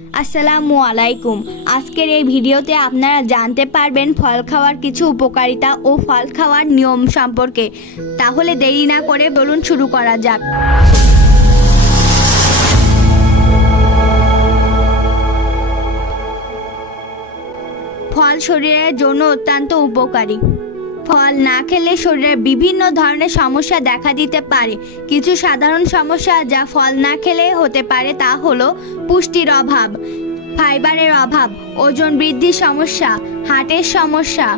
আসসালামু আলাইকুম। আজকের এই ভিডিওতে আপনারা জানতে পারবেন ফল খাওয়ার কিছু উপকারিতা ও ফল খাওয়ার নিয়ম সম্পর্কে। তাহলে দেরি না করে বলুন শুরু করা যাক। ফল শরীরের জন্য অত্যন্ত উপকারী। ফল না খেলে শরীরে বিভিন্ন ধরনের সমস্যা দেখা দিতে পারে। কিছু সাধারণ সমস্যা যা ফল না খেলে হতে পারে তা হলো পুষ্টির অভাব, ফাইবারের অভাব, ওজন বৃদ্ধির সমস্যা, হার্টের সমস্যা।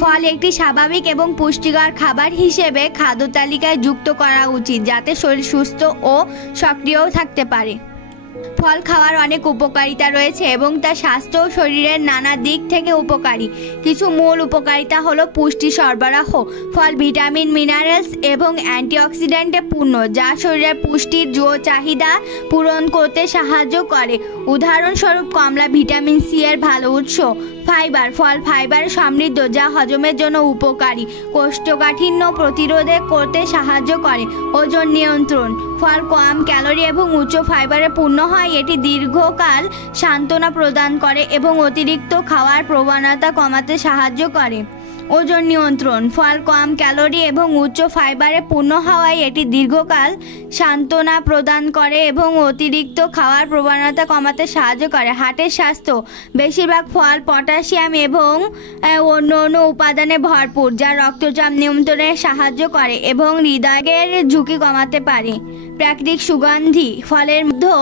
ফল একটি স্বাভাবিক এবং পুষ্টিকর খাবার হিসেবে খাদ্য তালিকায় যুক্ত করা উচিত, যাতে শরীর সুস্থ ও সক্রিয় থাকতে পারে। ফল খাওয়ার অনেক উপকারিতা রয়েছে এবং তা স্বাস্থ্য ও শরীরের নানা দিক থেকে উপকারী। কিছু মূল উপকারিতা হলো পুষ্টি সরবরাহ। ফল ভিটামিন, মিনারেলস এবং অ্যান্টিঅক্সিডেন্টে পূর্ণ, যা শরীরের পুষ্টির চাহিদা পূরণ করতে সাহায্য করে। উদাহরণস্বরূপ কমলা ভিটামিন সি এর ভালো উৎস। ফাইবার, ফল ফাইবারে সমৃদ্ধ, যা হজমের জন্য উপকারী, কোষ্ঠকাঠিন্য প্রতিরোধে করতে সাহায্য করে। ওজন নিয়ন্ত্রণ, ফল কম ক্যালোরি এবং উচ্চ ফাইবারে পূর্ণ হয়। এটি দীর্ঘকাল সান্ত্বনা প্রদান করে এবং অতিরিক্ত খাওয়ার প্রবণতা কমাতে সাহায্য করে। ওজন নিয়ন্ত্রণ, ফল কম ক্যালোরি এবং উচ্চ ফাইবারে পূর্ণ হওয়ায় এটি দীর্ঘকাল সান্ত্বনা প্রদান করে এবং অতিরিক্ত খাওয়ার প্রবণতা কমাতে সাহায্য করে। হার্টের স্বাস্থ্য, বেশিরভাগ ফল পটাশিয়াম এবং অন্য উপাদানে ভরপুর, যা রক্তচাপ নিয়ন্ত্রণে সাহায্য করে এবং হৃদয়ের ঝুঁকি কমাতে পারে। প্রাকৃতিক সুগন্ধি, ফলের মধ্যে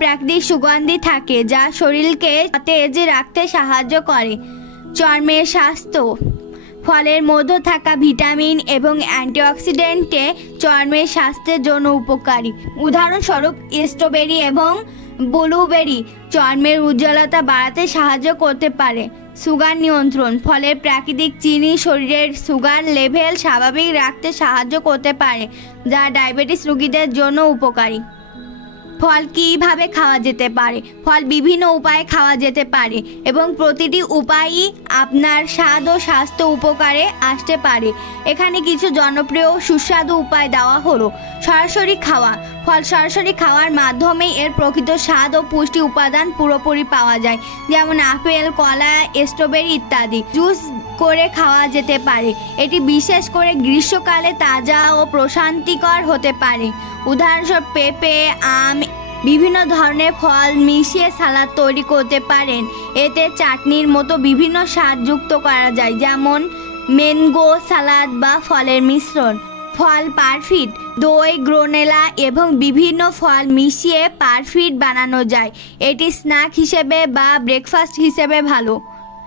প্রাকৃতিক সুগন্ধি থাকে যা শরীরকে সতেজ রাখতে সাহায্য করে। চর্মের স্বাস্থ্য, ফলের মধ্যে থাকা ভিটামিন এবং অ্যান্টিঅক্সিডেন্টে চর্মের স্বাস্থ্যের জন্য উপকারী। উদাহরণস্বরূপ স্ট্রবেরি এবং ব্লুবেরি চর্মের উজ্জ্বলতা বাড়াতে সাহায্য করতে পারে। সুগার নিয়ন্ত্রণ, ফলের প্রাকৃতিক চিনি শরীরের সুগার লেভেল স্বাভাবিক রাখতে সাহায্য করতে পারে, যা ডায়াবেটিস রোগীদের জন্য উপকারী। ফল কীভাবে খাওয়া যেতে পারে? ফল বিভিন্ন উপায়ে খাওয়া যেতে পারে এবং প্রতিটি উপায়ই আপনার স্বাদ ও স্বাস্থ্য উপকারে আসতে পারে। এখানে কিছু জনপ্রিয় সুস্বাদু উপায় দেওয়া হলো। সরাসরি খাওয়া, ফল সরাসরি খাওয়ার মাধ্যমে এর প্রকৃত স্বাদ ও পুষ্টি উপাদান পুরোপুরি পাওয়া যায়, যেমন আপেল, কলা, স্ট্রবেরি ইত্যাদি। জুস করে খাওয়া যেতে পারে। এটি বিশেষ করে গ্রীষ্মকালে তাজা ও প্রশান্তিকর হতে পারে। উদাহরণস্বরূপ পেঁপে, আম, বিভিন্ন ধরনের ফল মিশিয়ে সালাদ তৈরি করতে পারেন। এতে চাটনির মতো বিভিন্ন স্বাদ যুক্ত করা যায়, যেমন ম্যাঙ্গো সালাদ বা ফলের মিশ্রণ। ফল পারফিট, দই, গ্রানোলা এবং বিভিন্ন ফল মিশিয়ে পারফিট বানানো যায়। এটি স্ন্যাক হিসেবে বা ব্রেকফাস্ট হিসেবে ভালো।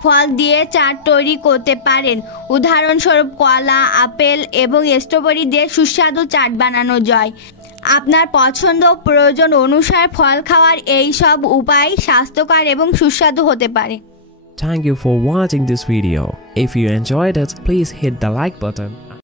ফল দিয়ে চাট তৈরি করতে পারেন। উদাহরণস্বরূপ কলা, আপেল এবং স্ট্রবেরি দিয়ে সুস্বাদু চাট বানানো যায়। আপনার পছন্দ ও প্রয়োজন অনুসারে ফল খাওয়ার এই সব উপায় স্বাস্থ্যকর এবং সুস্বাদু হতে পারে। Thank you for watching this video. If you enjoyed it, please hit the like button